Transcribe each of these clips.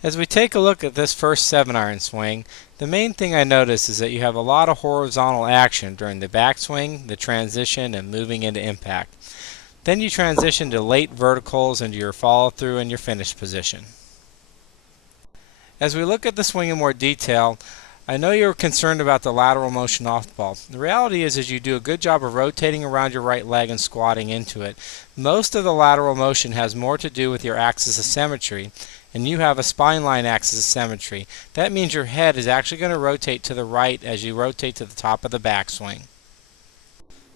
As we take a look at this first 7-iron swing, the main thing I notice is that you have a lot of horizontal action during the backswing, the transition, and moving into impact. Then you transition to late verticals into your follow through and your finish position. As we look at the swing in more detail, I know you're concerned about the lateral motion off the ball. The reality is you do a good job of rotating around your right leg and squatting into it. Most of the lateral motion has more to do with your axis of symmetry, and you have a spine line axis of symmetry. That means your head is actually going to rotate to the right as you rotate to the top of the backswing.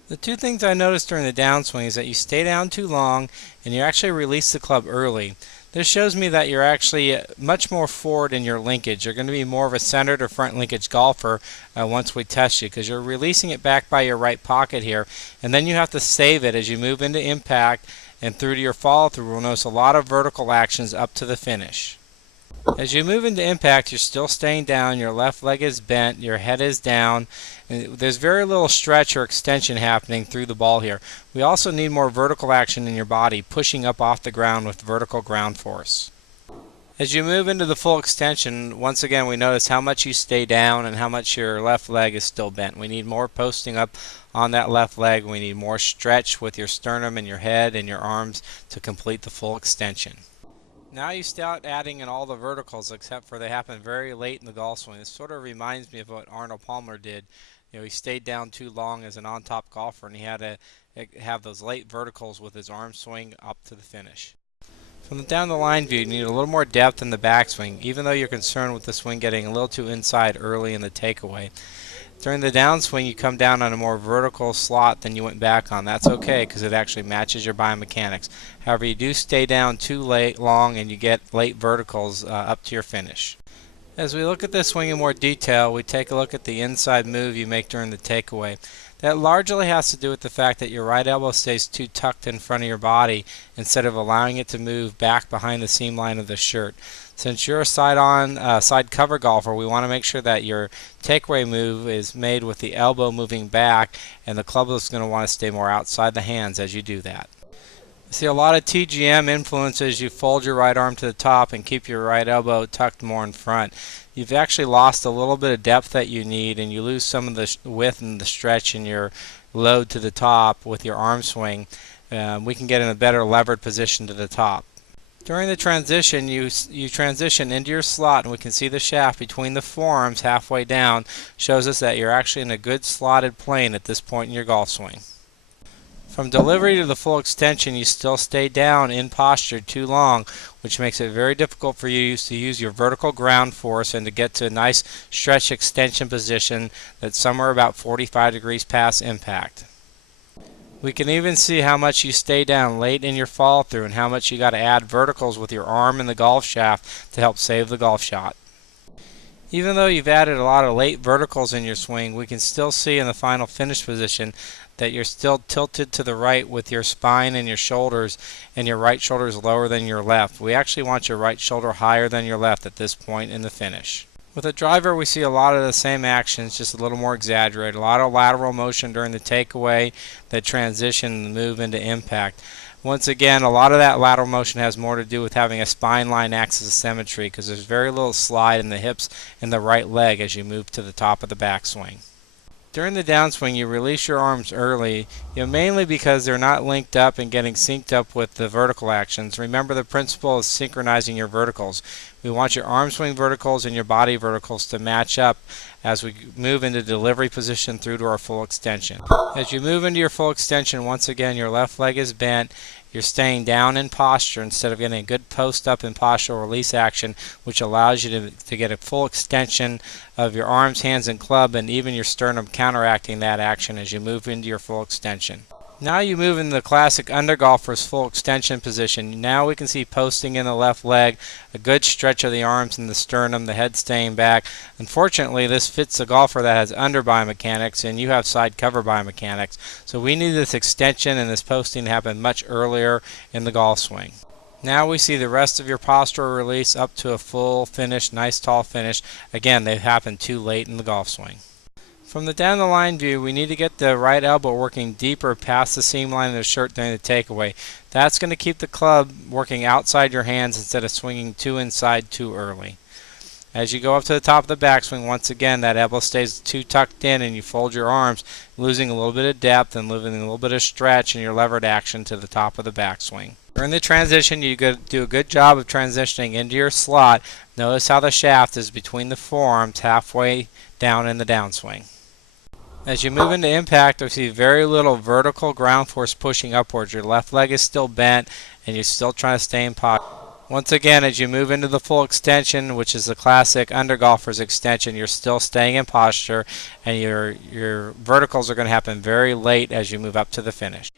The two things I noticed during the downswing is that you stay down too long and you actually release the club early. This shows me that you're actually much more forward in your linkage. You're going to be more of a centered or front linkage golfer once we test you, because you're releasing it back by your right pocket here, and then you have to save it as you move into impact and through to your follow through. We'll notice a lot of vertical actions up to the finish. As you move into impact, you're still staying down, your left leg is bent, your head is down, and there's very little stretch or extension happening through the ball here. We also need more vertical action in your body, pushing up off the ground with vertical ground force. As you move into the full extension, once again we notice how much you stay down and how much your left leg is still bent. We need more posting up on that left leg. We need more stretch with your sternum and your head and your arms to complete the full extension. Now you start adding in all the verticals, except for they happen very late in the golf swing. This sort of reminds me of what Arnold Palmer did. He stayed down too long as an on-top golfer, and he had to have those late verticals with his arm swing up to the finish. From the down the line view, you need a little more depth in the backswing, even though you're concerned with the swing getting a little too inside early in the takeaway. During the downswing, you come down on a more vertical slot than you went back on. That's okay, because it actually matches your biomechanics. However, you do stay down too long and you get late verticals up to your finish. As we look at this swing in more detail, we take a look at the inside move you make during the takeaway. That largely has to do with the fact that your right elbow stays too tucked in front of your body instead of allowing it to move back behind the seam line of the shirt. Since you're a side cover golfer, we want to make sure that your takeaway move is made with the elbow moving back, and the club is going to want to stay more outside the hands as you do that. See, a lot of TGM influences you fold your right arm to the top and keep your right elbow tucked more in front. You've actually lost a little bit of depth that you need, and you lose some of the width and the stretch in your load to the top with your arm swing. We can get in a better levered position to the top. During the transition, you transition into your slot, and we can see the shaft between the forearms halfway down shows us that you're actually in a good slotted plane at this point in your golf swing. From delivery to the full extension, you still stay down in posture too long, which makes it very difficult for you to use your vertical ground force and to get to a nice stretch extension position that's somewhere about 45 degrees past impact. We can even see how much you stay down late in your follow through and how much you got to add verticals with your arm and the golf shaft to help save the golf shot. Even though you've added a lot of late verticals in your swing, we can still see in the final finish position that you're still tilted to the right with your spine and your shoulders, and your right shoulder is lower than your left. We actually want your right shoulder higher than your left at this point in the finish. With a driver, we see a lot of the same actions, just a little more exaggerated. A lot of lateral motion during the takeaway, the transition, the move into impact. Once again, a lot of that lateral motion has more to do with having a spine line axis of symmetry, because there's very little slide in the hips and the right leg as you move to the top of the backswing. During the downswing, you release your arms early, mainly because they're not linked up and getting synced up with the vertical actions. Remember, the principle is synchronizing your verticals. We want your arm swing verticals and your body verticals to match up as we move into delivery position through to our full extension. As you move into your full extension, once again, your left leg is bent. You're staying down in posture instead of getting a good post up in postural release action, which allows you to get a full extension of your arms, hands, and club, and even your sternum counteracting that action as you move into your full extension. Now you move into the classic undergolfer's full extension position. Now we can see posting in the left leg, a good stretch of the arms and the sternum, the head staying back. Unfortunately, this fits a golfer that has under biomechanics, and you have side cover biomechanics. So we need this extension and this posting to happen much earlier in the golf swing. Now we see the rest of your postural release up to a full finish, nice tall finish. Again, they happen too late in the golf swing. From the down the line view, we need to get the right elbow working deeper past the seam line of the shirt during the takeaway. That's going to keep the club working outside your hands instead of swinging too inside too early. As you go up to the top of the backswing, once again, that elbow stays too tucked in and you fold your arms, losing a little bit of depth and losing a little bit of stretch in your levered action to the top of the backswing. During the transition, you do a good job of transitioning into your slot. Notice how the shaft is between the forearms halfway down in the downswing. As you move into impact, you'll see very little vertical ground force pushing upwards. Your left leg is still bent and you're still trying to stay in posture. Once again, as you move into the full extension, which is the classic undergolfer's extension, you're still staying in posture, and your verticals are going to happen very late as you move up to the finish.